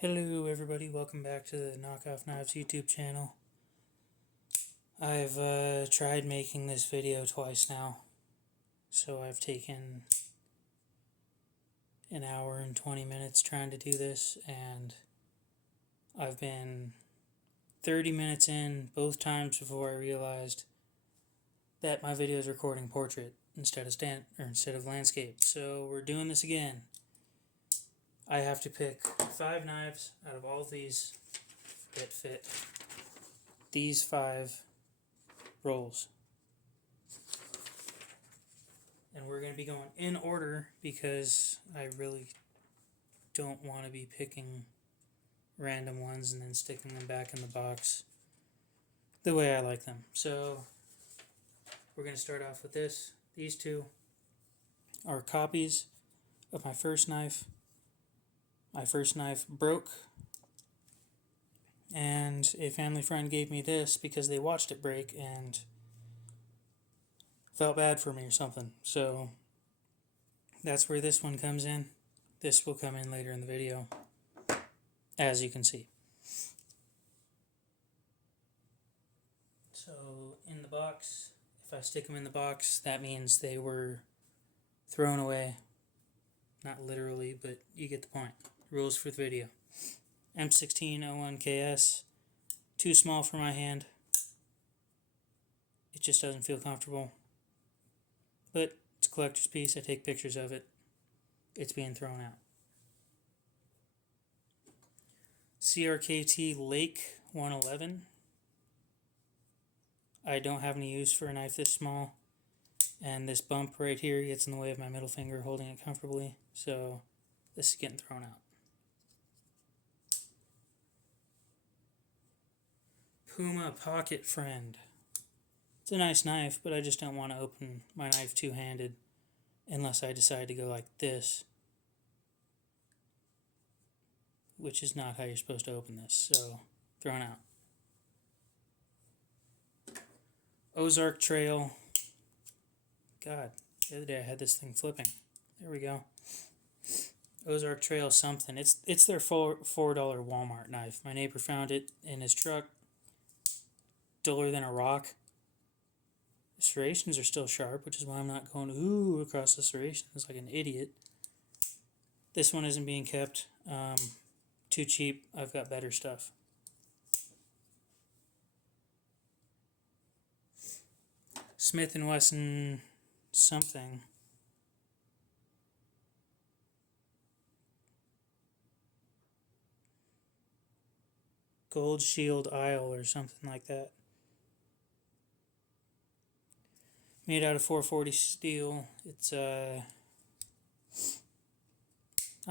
Hello everybody, welcome back to the Knockoff Knives YouTube channel. I've tried making this video twice now, so I've taken an hour and 20 minutes trying to do this, and I've been 30 minutes in both times before I realized that my video is recording portrait instead of landscape. So we're doing this again. I have to pick 5 knives out of all of these that fit these 5 rolls. And we're going to be going in order because I really don't want to be picking random ones and then sticking them back in the box the way I like them. So we're going to start off with this. These two are copies of my first knife. My first knife broke, and a family friend gave me this because they watched it break and felt bad for me or something. So that's where this one comes in. This will come in later in the video, as you can see. So in the box, if I stick them in the box, that means they were thrown away. Not literally, but you get the point. Rules for the video. M1601KS. Too small for my hand. It just doesn't feel comfortable. But it's a collector's piece. I take pictures of it. It's being thrown out. CRKT Lake 111. I don't have any use for a knife this small. And this bump right here gets in the way of my middle finger holding it comfortably. So this is getting thrown out. Puma Pocket Friend. It's a nice knife, but I just don't want to open my knife two-handed unless I decide to go like this, which is not how you're supposed to open this, so thrown out. Ozark Trail. God, the other day I had this thing flipping. There we go. Ozark Trail something. It's their $4 Walmart knife. My neighbor found it in his truck. Duller than a rock. The serrations are still sharp, which is why I'm not going ooh across the serrations like an idiot. This one isn't being kept. Too cheap. I've got better stuff. Smith & Wesson something. Gold Shield Isle or something like that. Made out of 440 steel. It's not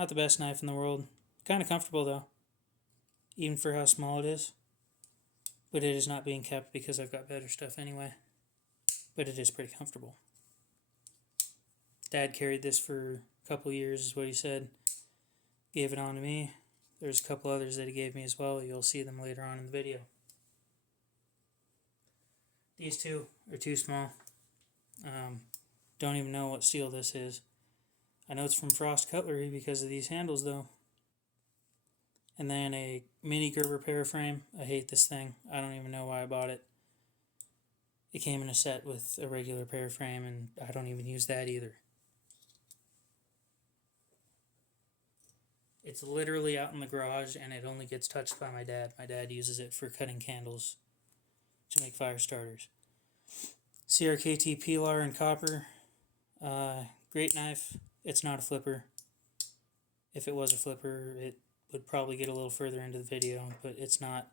the best knife in the world. Kind of comfortable though, even for how small it is. But it is not being kept because I've got better stuff anyway. But it is pretty comfortable. Dad carried this for a couple years is what he said. Gave it on to me. There's a couple others that he gave me as well. You'll see them later on in the video. These two are too small. Don't even know what steel this is. I know it's from Frost Cutlery because of these handles though. And then a mini Gerber paraframe. I hate this thing. I don't even know why I bought it. It came in a set with a regular paraframe and I don't even use that either. It's literally out in the garage and it only gets touched by my dad. My dad uses it for cutting candles to make fire starters. CRKT Pilar in copper. Great knife. It's not a flipper. If it was a flipper, it would probably get a little further into the video, but it's not.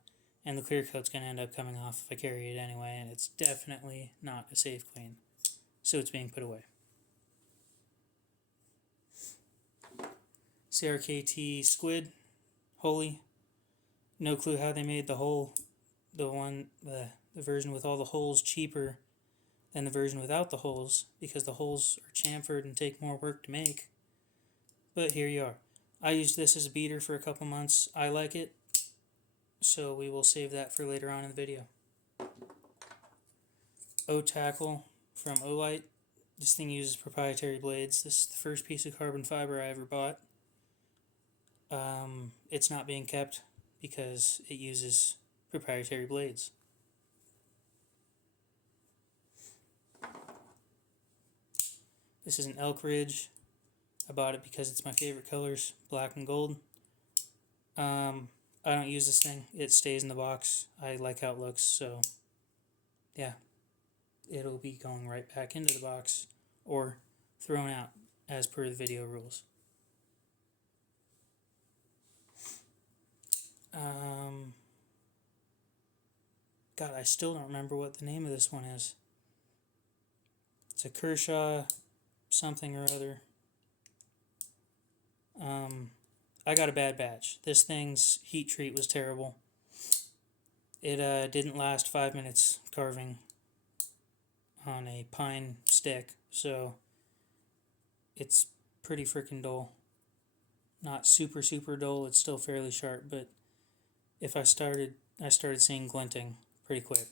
And the clear coat's going to end up coming off if I carry it anyway, and it's definitely not a safe clean. So it's being put away. CRKT Squid. Holy. No clue how they made the hole. The version with all the holes cheaper than the version without the holes because the holes are chamfered and take more work to make. But here you are. I used this as a beater for a couple months. I like it, so we will save that for later on in the video. O-Tackle from Olight. This thing uses proprietary blades. This is the first piece of carbon fiber I ever bought. It's not being kept because it uses proprietary blades. This is an Elk Ridge. I bought it because it's my favorite colors, black and gold. I don't use this thing. It stays in the box. I like how it looks, so yeah. It'll be going right back into the box or thrown out as per the video rules. God, I still don't remember what the name of this one is. It's a Kershaw something or other. I got a bad batch. This thing's heat treat was terrible. It didn't last 5 minutes carving on a pine stick, so it's pretty freaking dull. Not super dull, it's still fairly sharp, but if I started seeing glinting pretty quick,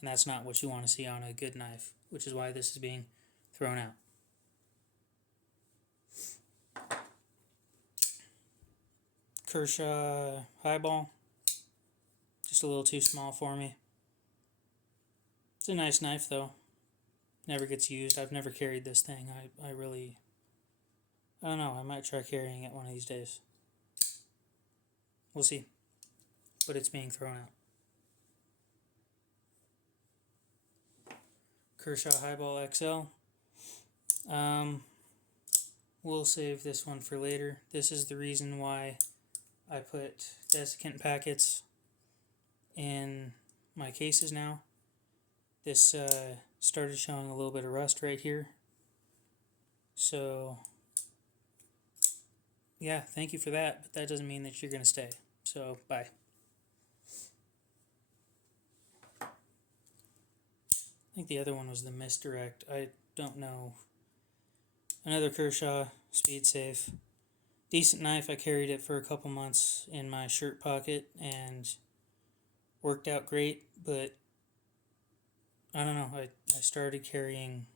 and that's not what you want to see on a good knife, which is why this is being thrown out. Kershaw highball, just a little too small for me. It's a nice knife though. Never gets used. I've never carried this thing. I don't know. I might try carrying it one of these days. We'll see. But it's being thrown out. Kershaw Highball XL. We'll save this one for later. This is the reason why I put desiccant packets in my cases now. This started showing a little bit of rust right here. So, yeah, thank you for that, but that doesn't mean that you're going to stay. So, bye. I think the other one was the Misdirect. I don't know. Another Kershaw Speed Safe. Decent knife. I carried it for a couple months in my shirt pocket and worked out great, but I don't know. I started carrying.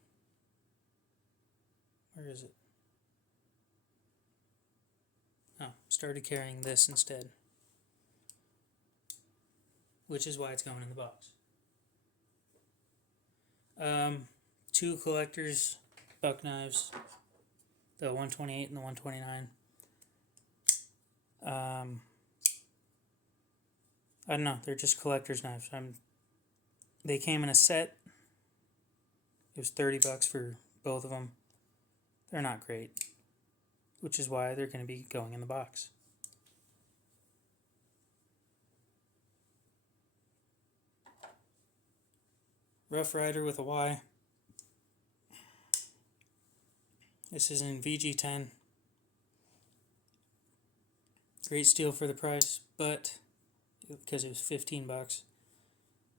Where is it? Oh, started carrying this instead, which is why it's going in the box. Two collector's buck knives, the 128 and the 129. I don't know. They're just collector's knives. They came in a set. It was $30 for both of them. They're not great, which is why they're going to be going in the box. Rough Rider with a Y. This is in VG10. Great steal for the price, but because it was $15.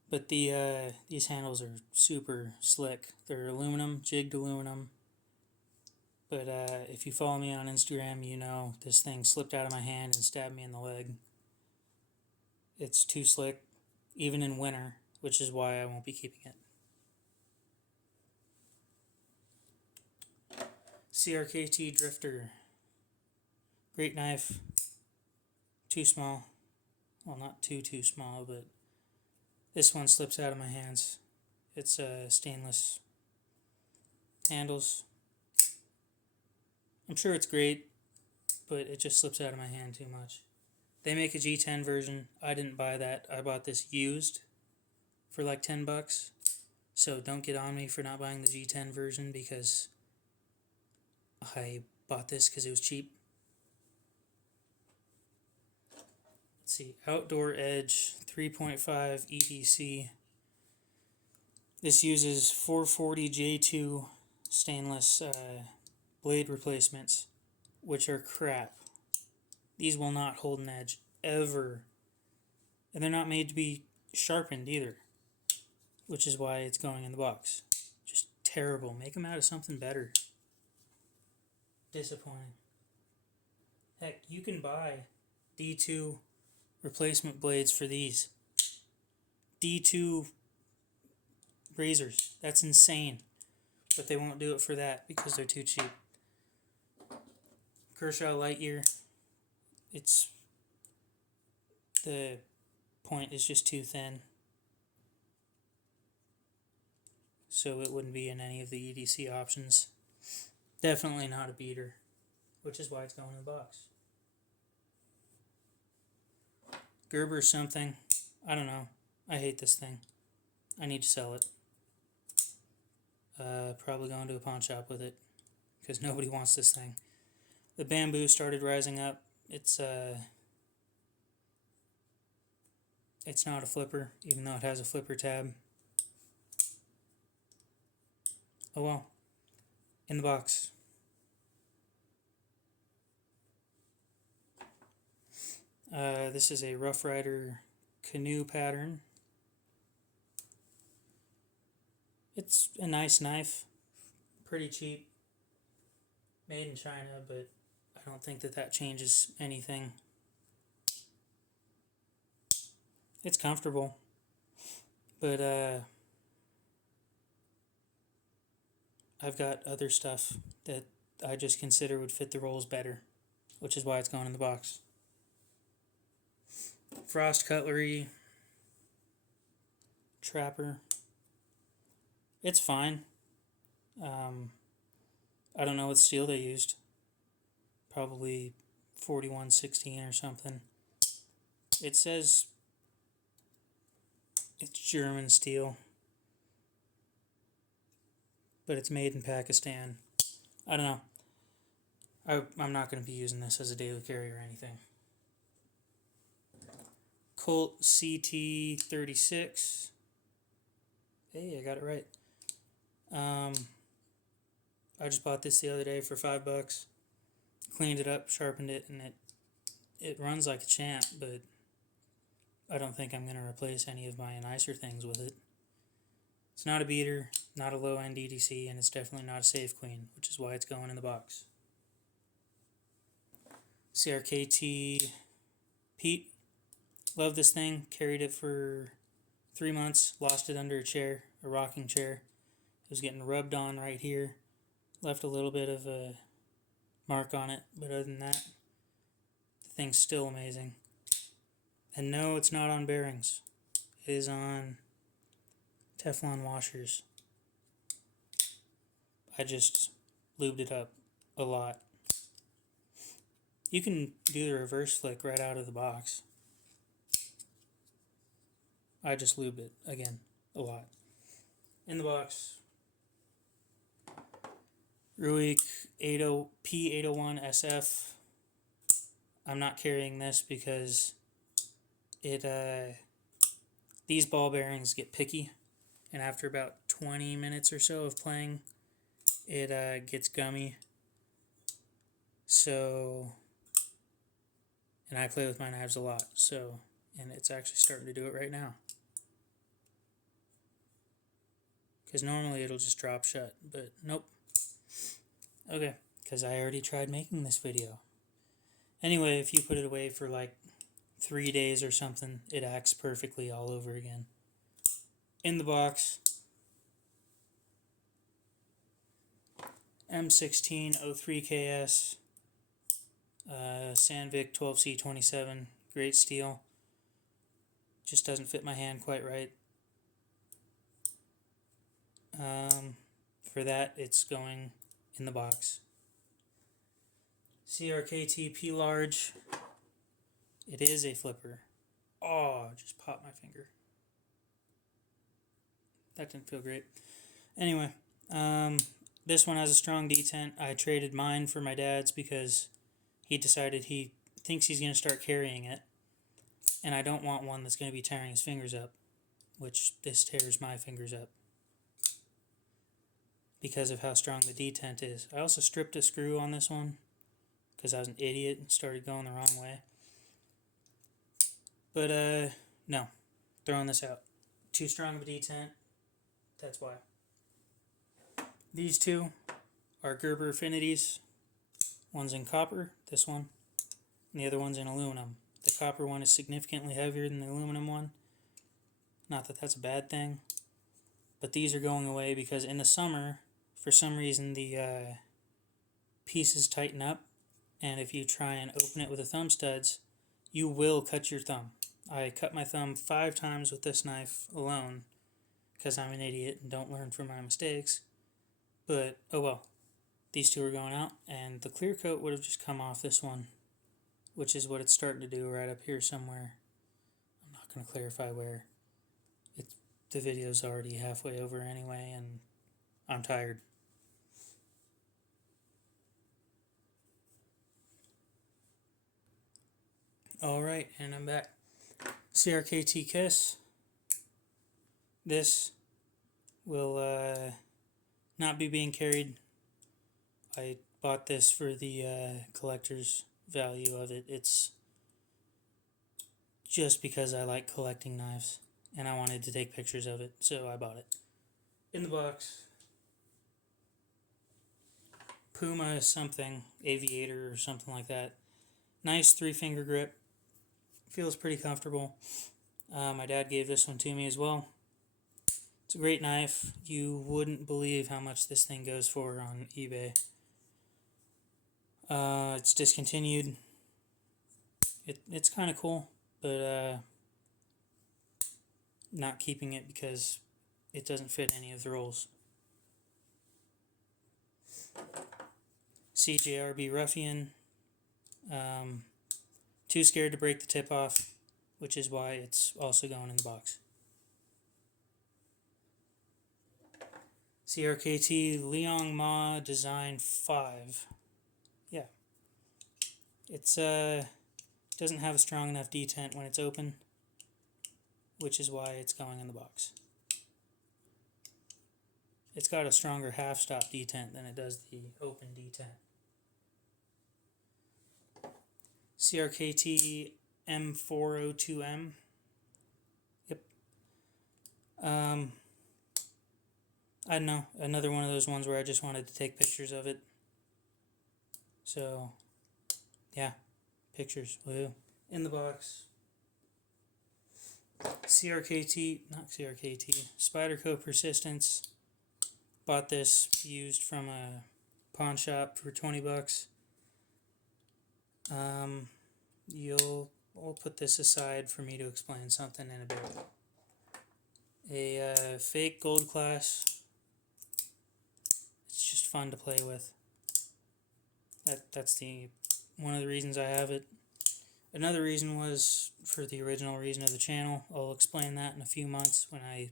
But these handles are super slick. They're aluminum, jigged aluminum. But if you follow me on Instagram, you know this thing slipped out of my hand and stabbed me in the leg. It's too slick, even in winter, which is why I won't be keeping it. CRKT Drifter. Great knife. Too small. Well, not too small, but this one slips out of my hands. It's stainless handles. I'm sure it's great, but it just slips out of my hand too much. They make a G10 version. I didn't buy that. I bought this used for like $10. So don't get on me for not buying the G10 version because I bought this because it was cheap. Let's see. Outdoor Edge 3.5 EDC. This uses 440J2 stainless blade replacements, which are crap. These will not hold an edge ever. And they're not made to be sharpened either, which is why it's going in the box. Just terrible. Make them out of something better. Disappointing. Heck, you can buy D2 replacement blades for these. D2 razors. That's insane. But they won't do it for that because they're too cheap. Kershaw Lightyear. the point is just too thin, so it wouldn't be in any of the EDC options. Definitely not a beater, which is why it's going in the box. Gerber something, I don't know. I hate this thing. I need to sell it. Probably going to a pawn shop with it, because nobody wants this thing. The bamboo started rising up. It's not a flipper, even though it has a flipper tab. Oh well. In the box. This is a Rough Rider canoe pattern. It's a nice knife. Pretty cheap. Made in China, but I don't think that changes anything. It's comfortable. But I've got other stuff that I just consider would fit the rolls better, which is why it's going in the box. Frost Cutlery Trapper. It's fine. I don't know what steel they used. Probably 4116 or something. It says it's German steel, but it's made in Pakistan. I don't know. I'm not going to be using this as a daily carry or anything. Colt CT36. Hey, I got it right. I just bought this the other day for $5. Cleaned it up, sharpened it, and it runs like a champ, but I don't think I'm going to replace any of my nicer things with it. It's not a beater, not a low-end EDC, and it's definitely not a safe queen, which is why it's going in the box. CRKT Pete. Love this thing. Carried it for 3 months. Lost it under a chair, a rocking chair. It was getting rubbed on right here. Left a little bit of a mark on it, but other than that, the thing's still amazing. And no, it's not on bearings. It is on Teflon washers. I just lubed it up a lot. You can do the reverse flick right out of the box. I just lubed it, again, a lot. In the box, Ruik P801 SF. I'm not carrying this because these ball bearings get picky, and after about 20 minutes or so of playing, it gets gummy. So, and I play with my knives a lot, so, and it's actually starting to do it right now. Because normally it'll just drop shut, but nope. Okay, because I already tried making this video. Anyway, if you put it away for like 3 days or something, it acts perfectly all over again. In the box, M1603KS, Sandvik 12C27, great steel. Just doesn't fit my hand quite right. For that, it's going in the box. CRKT P large. It is a flipper. Oh, just popped my finger. That didn't feel great. Anyway, this one has a strong detent. I traded mine for my dad's because he decided he thinks he's going to start carrying it. And I don't want one that's going to be tearing his fingers up, which this tears my fingers up because of how strong the detent is. I also stripped a screw on this one because I was an idiot and started going the wrong way. But, no. Throwing this out. Too strong of a detent. That's why. These two are Gerber Affinities. One's in copper, this one, and the other one's in aluminum. The copper one is significantly heavier than the aluminum one. Not that that's a bad thing. But these are going away because in the summer, for some reason, the pieces tighten up and if you try and open it with the thumb studs, you will cut your thumb. I cut my thumb 5 times with this knife alone because I'm an idiot and don't learn from my mistakes. But oh well, these two are going out, and the clear coat would have just come off this one, which is what it's starting to do right up here somewhere. I'm not going to clarify where. The video's already halfway over anyway, and I'm tired. Alright, and I'm back. CRKT Kiss. This will not be being carried. I bought this for the collector's value of it. It's just because I like collecting knives and I wanted to take pictures of it, so I bought it. In the box, Puma something, Aviator or something like that. Nice 3-finger grip. Feels pretty comfortable. My dad gave this one to me as well. It's a great knife. You wouldn't believe how much this thing goes for on eBay. It's discontinued. It's kind of cool, but not keeping it because it doesn't fit any of the rolls. CJRB Ruffian. Too scared to break the tip off, which is why it's also going in the box. CRKT Liang Ma Design 5. Yeah. It's doesn't have a strong enough detent when it's open, which is why it's going in the box. It's got a stronger half-stop detent than it does the open detent. CRKT M402M. Yep. I don't know, another one of those ones where I just wanted to take pictures of it. So, yeah, pictures, woohoo. In the box, Spyderco Persistence. Bought this used from a pawn shop for 20 bucks. We'll put this aside for me to explain something in a bit. A fake gold class. It's just fun to play with. That's one of the reasons I have it. Another reason was for the original reason of the channel. I'll explain that in a few months when I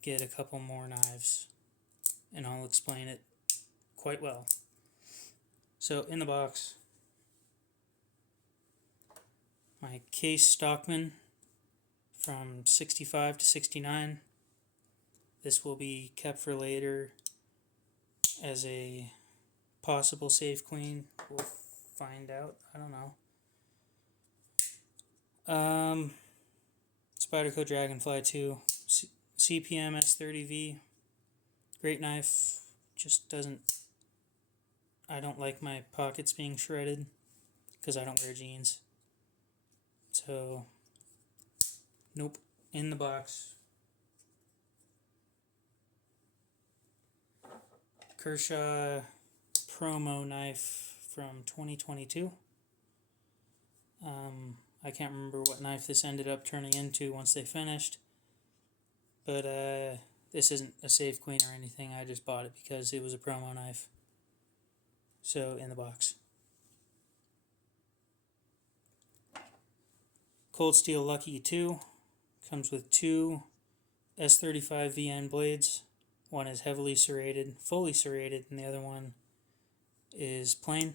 get a couple more knives, and I'll explain it quite well. So in the box, my Case Stockman from 65 to 69. This will be kept for later as a possible safe clean. We'll find out. I don't know. Spyderco Dragonfly 2. CPM S30V. Great knife. Just doesn't... I don't like my pockets being shredded because I don't wear jeans. So, nope. In the box. Kershaw promo knife from 2022. I can't remember what knife this ended up turning into once they finished. But this isn't a safe queen or anything. I just bought it because it was a promo knife. So, in the box. Cold Steel Lucky 2 comes with 2 S35 VN blades. One is heavily serrated, fully serrated, and the other one is plain.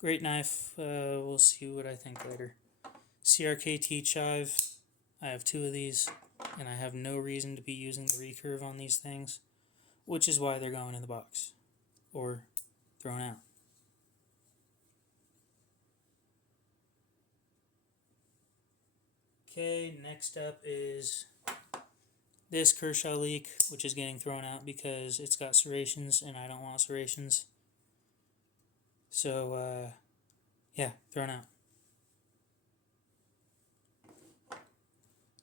Great knife. We'll see what I think later. CRKT Chive. I have 2 of these, and I have no reason to be using the recurve on these things, which is why they're going in the box or thrown out. Okay, next up is this Kershaw Leak, which is getting thrown out because it's got serrations and I don't want serrations. So, yeah, thrown out.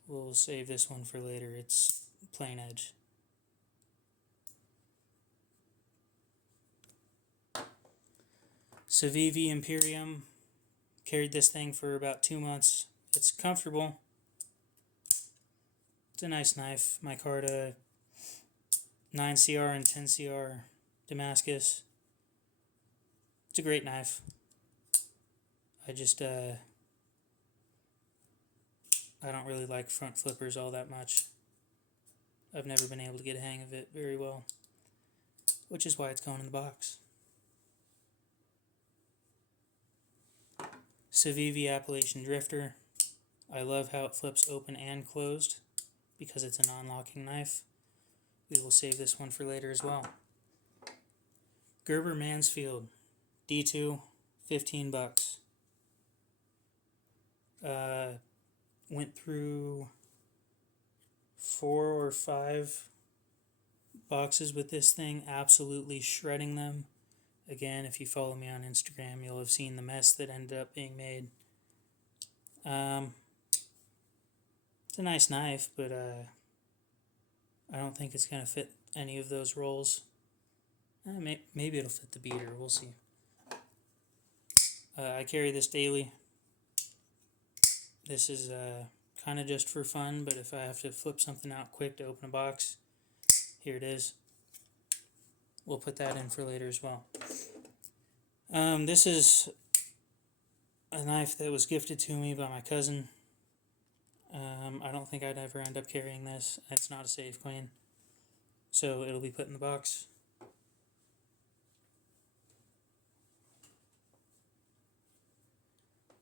We'll save this one for later. It's plain edge. Civivi Imperium. Carried this thing for about 2 months. It's comfortable. It's a nice knife. Micarta 9CR and 10CR Damascus. It's a great knife. I just, I don't really like front flippers all that much. I've never been able to get a hang of it very well, which is why it's going in the box. Civivi Appalachian Drifter. I love how it flips open and closed because it's a non-locking knife. We will save this one for later as well. Gerber Mansfield D2, $15. Went through 4 or 5 boxes with this thing, absolutely shredding them. Again, if you follow me on Instagram, you'll have seen the mess that ended up being made. It's a nice knife, but I don't think it's going to fit any of those rolls. Maybe it'll fit the beater, we'll see. I carry this daily. This is kind of just for fun, but if I have to flip something out quick to open a box, here it is. We'll put that in for later as well. This is a knife that was gifted to me by my cousin. I don't think I'd ever end up carrying this. It's not a Save Queen, so it'll be put in the box.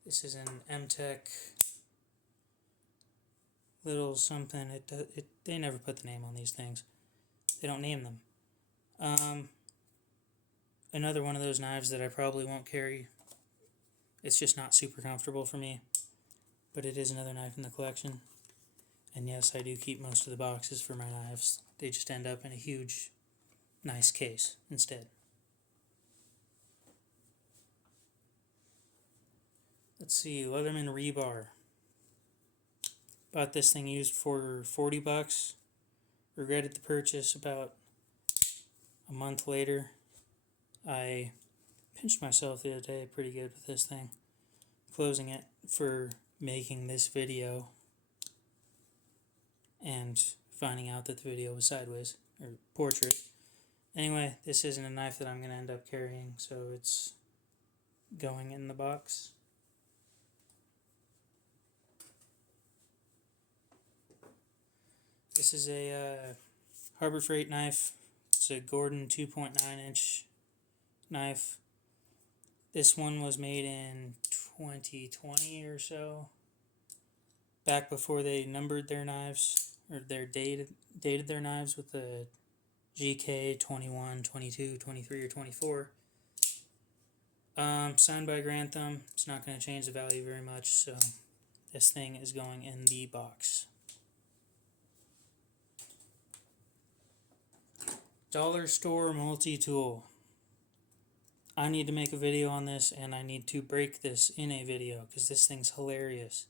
This is an M-Tech little something. They never put the name on these things. They don't name them. Another one of those knives that I probably won't carry. It's just not super comfortable for me. But it is another knife in the collection. And yes, I do keep most of the boxes for my knives. They just end up in a huge, nice case instead. Let's see, Leatherman rebar. Bought this thing used for $40. Regretted the purchase about a month later. I pinched myself the other day pretty good with this thing. Closing it for making this video and finding out that the video was sideways, or portrait. Anyway, this isn't a knife that I'm going to end up carrying, so it's going in the box. This is a Harbor Freight knife. It's a Gordon 2.9 inch knife. This one was made in 2020 or so, back before they numbered their knives, or dated their knives with the GK 21, 22, 23, or 24. Signed by Grantham. It's not going to change the value very much, so this thing is going in the box. Dollar Store multi-tool. I need to make a video on this, and I need to break this in a video because this thing's hilarious.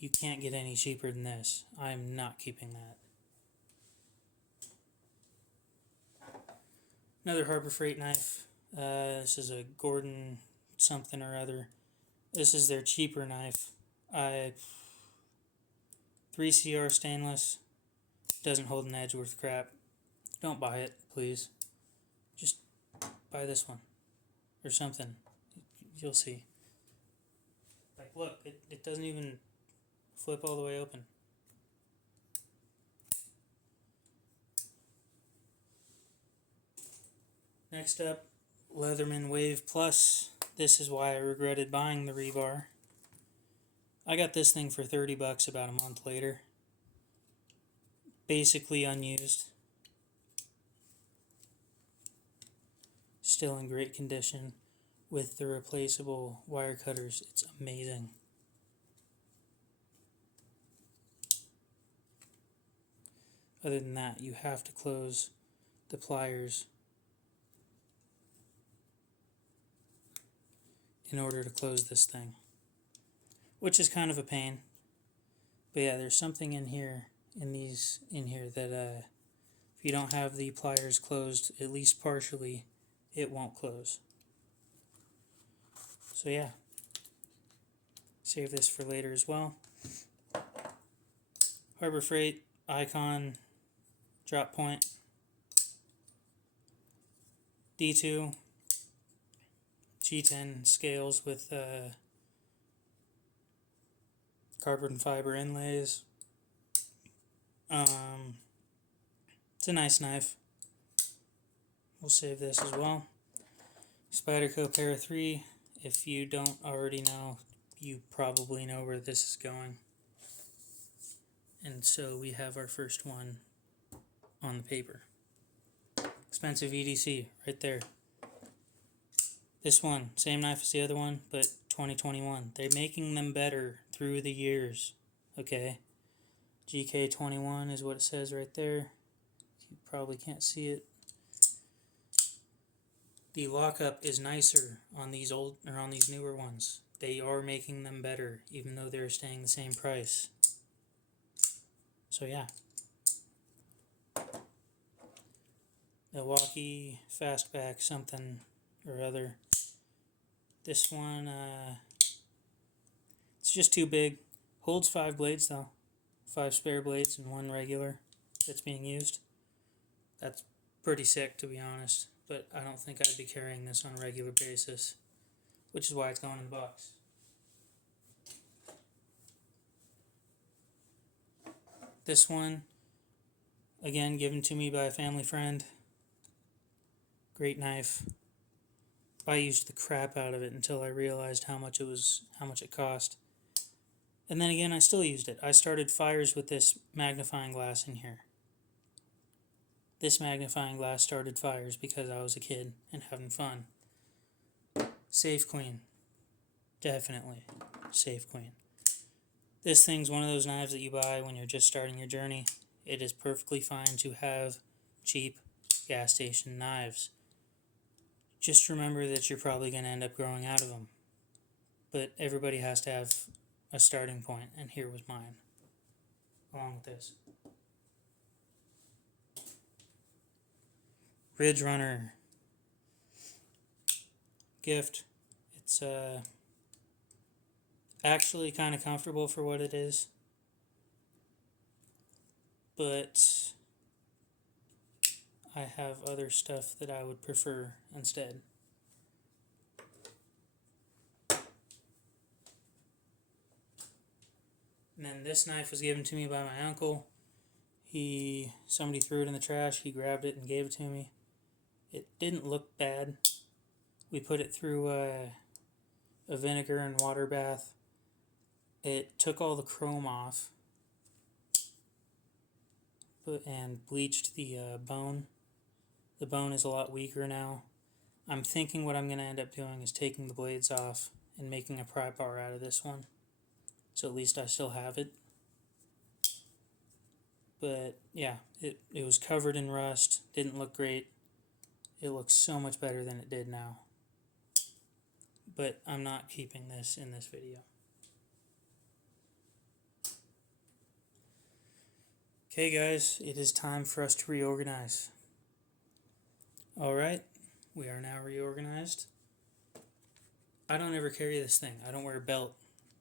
You can't get any cheaper than this. I'm not keeping that. Another Harbor Freight knife. This is a Gordon something or other. This is their cheaper knife. 3CR stainless. Doesn't hold an edge worth crap. Don't buy it, please. Just buy this one. Or something. You'll see. Like, look, it doesn't even flip all the way open. Next up, Leatherman Wave Plus. This is why I regretted buying the rebar. I got this thing for $30 about a month later. Basically unused. Still in great condition with the replaceable wire cutters. It's amazing. Other than that, you have to close the pliers in order to close this thing, which is kind of a pain. But yeah, there's something in here, in here that if you don't have the pliers closed at least partially, it won't close. So yeah, save this for later as well. Harbor Freight Icon drop point D2 G10 scales with carbon fiber inlays. It's a nice knife. We'll save this as well. Spyderco Para 3. If you don't already know, you probably know where this is going. And so we have our first one on the paper. Expensive EDC right there. This one, same knife as the other one, but 2021. They're making them better through the years. Okay? GK21 is what it says right there. You probably can't see it. The lockup is nicer on these old or on these newer ones. They are making them better, even though they're staying the same price. So yeah. Milwaukee Fastback something or other. This one, it's just too big. Holds 5 blades though. 5 spare blades and 1 regular that's being used. That's pretty sick, to be honest. But I don't think I'd be carrying this on a regular basis, which is why it's going in the box. This one, again, given to me by a family friend. Great knife. I used the crap out of it until I realized how much it cost. And then again, I still used it. I started fires with this magnifying glass in here. This magnifying glass started fires because I was a kid and having fun. Safe Queen. Definitely. Safe Queen. This thing's one of those knives that you buy when you're just starting your journey. It is perfectly fine to have cheap gas station knives. Just remember that you're probably going to end up growing out of them. But everybody has to have a starting point, and here was mine, along with this. Ridge Runner gift. It's actually kind of comfortable for what it is, but I have other stuff that I would prefer instead. And then this knife was given to me by my uncle. Somebody threw it in the trash. He grabbed it and gave it to me. It didn't look bad. We put it through a vinegar and water bath. It took all the chrome off and bleached the bone. The bone is a lot weaker now. I'm thinking what I'm going to end up doing is taking the blades off and making a pry bar out of this one. So at least I still have it. But yeah, it was covered in rust. Didn't look great. It looks so much better than it did now. But I'm not keeping this in this video. Okay guys, it is time for us to reorganize. Alright, we are now reorganized. I don't ever carry this thing. I don't wear a belt.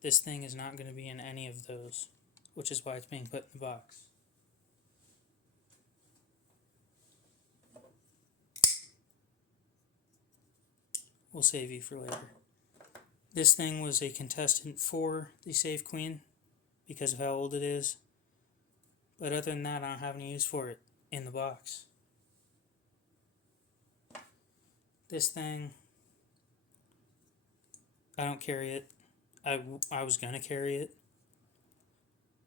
This thing is not going to be in any of those, which is why it's being put in the box. We'll save you for later. This thing was a contestant for the Safe Queen because of how old it is. But other than that, I don't have any use for it in the box. This thing, I don't carry it. I was going to carry it,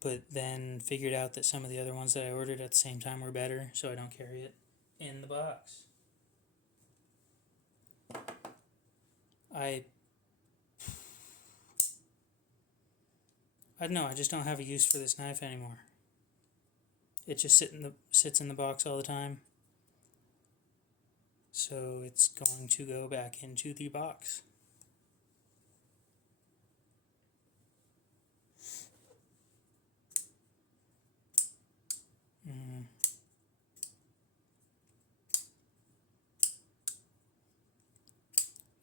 but then figured out that some of the other ones that I ordered at the same time were better, so I don't carry it in the box. I don't know, I just don't have a use for this knife anymore. It just sits in the box all the time. So it's going to go back into the box.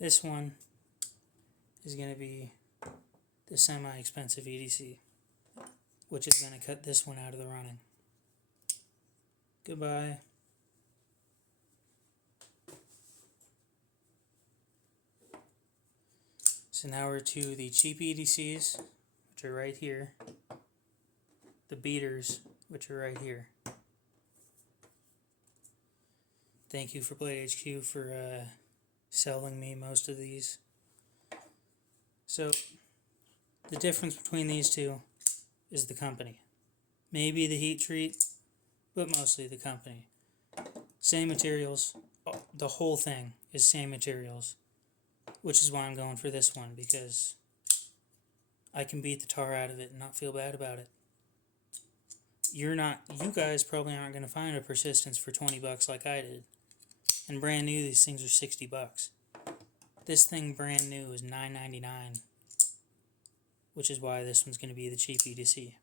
This one is going to be the semi-expensive EDC, which is going to cut this one out of the running. Goodbye. So now we're to the cheap EDCs, which are right here. The beaters, which are right here. Thank you for Blade HQ for selling me most of these. So the difference between these two is the company. Maybe the heat treat, but mostly the company. Same materials. The whole thing is same materials, which is why I'm going for this one, because I can beat the tar out of it and not feel bad about it. You guys probably aren't going to find a persistence for 20 bucks like I did. And brand new, these things are 60 bucks. This thing brand new is $9.99, which is why this one's going to be the cheap EDC.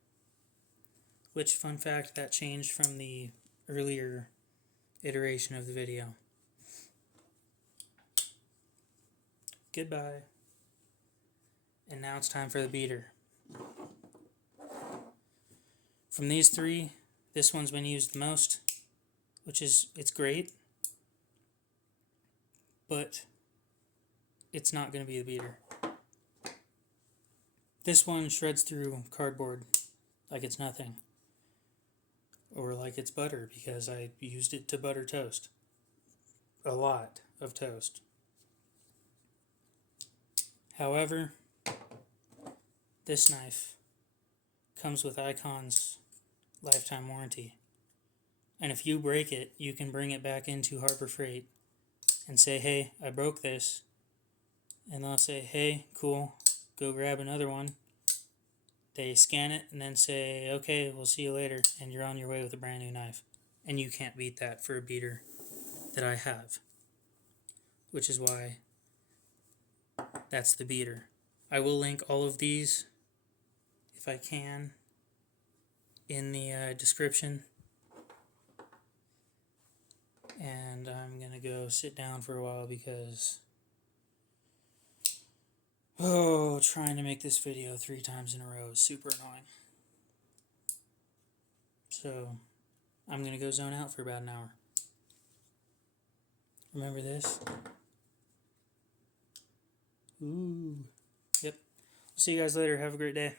Which, fun fact, that changed from the earlier iteration of the video. Goodbye. And now it's time for the beater. From these three, this one's been used the most, which is, it's great, but it's not going to be the beater. This one shreds through cardboard like it's nothing, or like it's butter, because I used it to butter toast. A lot of toast. However, this knife comes with Icon's lifetime warranty. And if you break it, you can bring it back into Harbor Freight and say, hey, I broke this. And they'll say, hey, cool, go grab another one. They scan it and then say, okay, we'll see you later. And you're on your way with a brand new knife. And you can't beat that for a beater that I have. Which is why that's the beater. I will link all of these, if I can, in the description. And I'm going to go sit down for a while because, trying to make this video 3 times in a row is super annoying. So, I'm going to go zone out for about an hour. Remember this? Ooh. Yep. See you guys later. Have a great day.